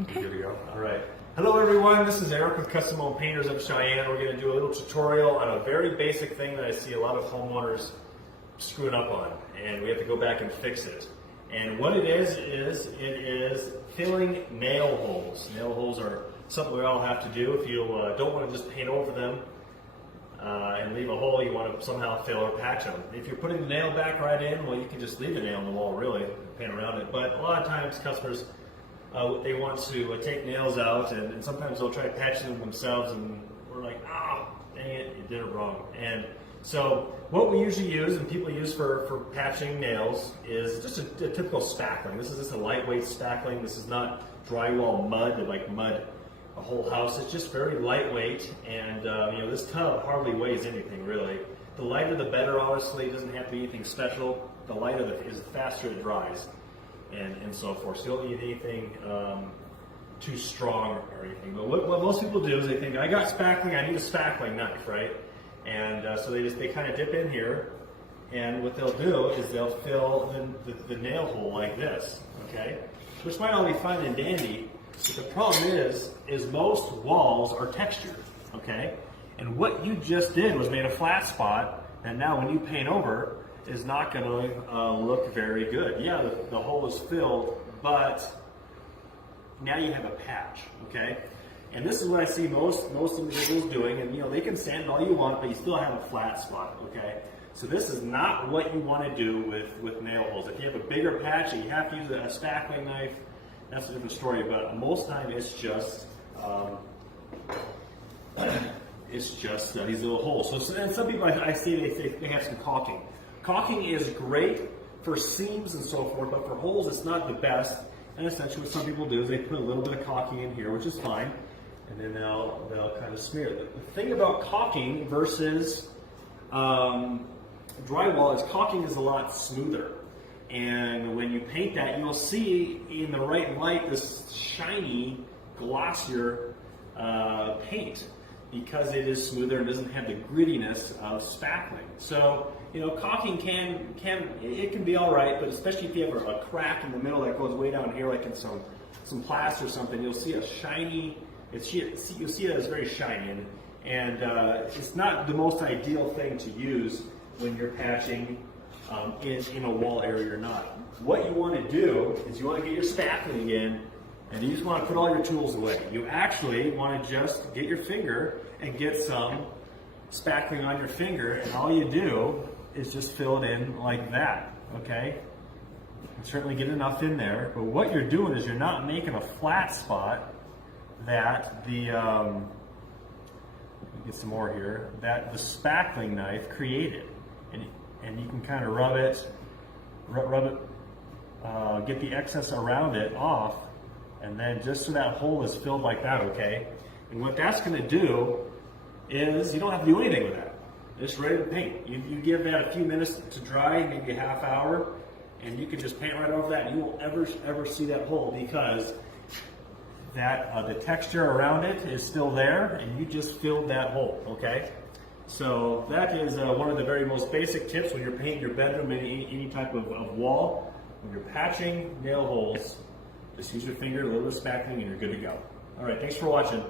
Okay. Good to go. All right. Hello everyone, this is Eric with Custom Home Painters of Cheyenne. We're going to do a little tutorial on a very basic thing that I see a lot of homeowners screwing up on, and we have to go back and fix it. And what it is filling nail holes. Nail holes are something we all have to do. If you don't want to just paint over them and leave a hole, you want to somehow fill or patch them. If you're putting the nail back right in, well, you can just leave the nail in the wall really, paint around it. But a lot of times customers they want to take nails out, and sometimes they'll try patching them themselves, and we're like, oh, dang it, you did it wrong. And so what we usually use, and people use for patching nails, is just a typical spackling. This is just a lightweight spackling. This is not drywall mud, like mud a whole house. It's just very lightweight, and this tub hardly weighs anything really. The lighter the better, honestly. It doesn't have to be anything special. The lighter the faster it dries. And so forth. So you don't need anything too strong or anything. But what most people do is they think, I got spackling, I need a spackling knife, right? And so they kind of dip in here, and what they'll do is they'll fill the nail hole like this, okay? Which might all be fine and dandy, but the problem is most walls are textured, okay? And what you just did was made a flat spot, and now when you paint over, is not going to look very good. Yeah, the hole is filled, but now you have a patch, okay? And this is what I see most individuals doing, and they can sand it all you want, but you still have a flat spot, okay? So this is not what you want to do with nail holes. If you have a bigger patch and you have to use a spackling knife, that's a different story, but most of the time it's just these little holes. So and some people I see they have some caulking. Caulking is great for seams and so forth, but for holes it's not the best. And essentially what some people do is they put a little bit of caulking in here, which is fine, and then they'll kind of smear it. The thing about caulking versus drywall is caulking is a lot smoother. And when you paint that, you'll see in the right light this shiny, glossier paint, because it is smoother and doesn't have the grittiness of spackling. So, caulking can be all right, but especially if you have a crack in the middle that goes way down here, like in some plaster or something, you'll see a shiny. You'll see it as very shiny, and it's not the most ideal thing to use when you're patching in a wall area or not. What you want to do is you want to get your spackling in, and you just want to put all your tools away. You actually want to just get your finger and get some spackling on your finger, and all you do is just fill it in like that, okay? And certainly get enough in there, but what you're doing is you're not making a flat spot that let me get some more here, that the spackling knife created. And you can kind of rub it, get the excess around it off, and then just so that hole is filled like that, okay? And what that's going to do is you don't have to do anything with that. It's ready to paint. You give that a few minutes to dry, maybe a half hour, and you can just paint right over that, and you won't ever see that hole, because that the texture around it is still there, and you just filled that hole, okay? So that is one of the very most basic tips when you're painting your bedroom, any type of wall. When you're patching nail holes, just use your finger, a little bit of spackling, and you're good to go. All right, thanks for watching.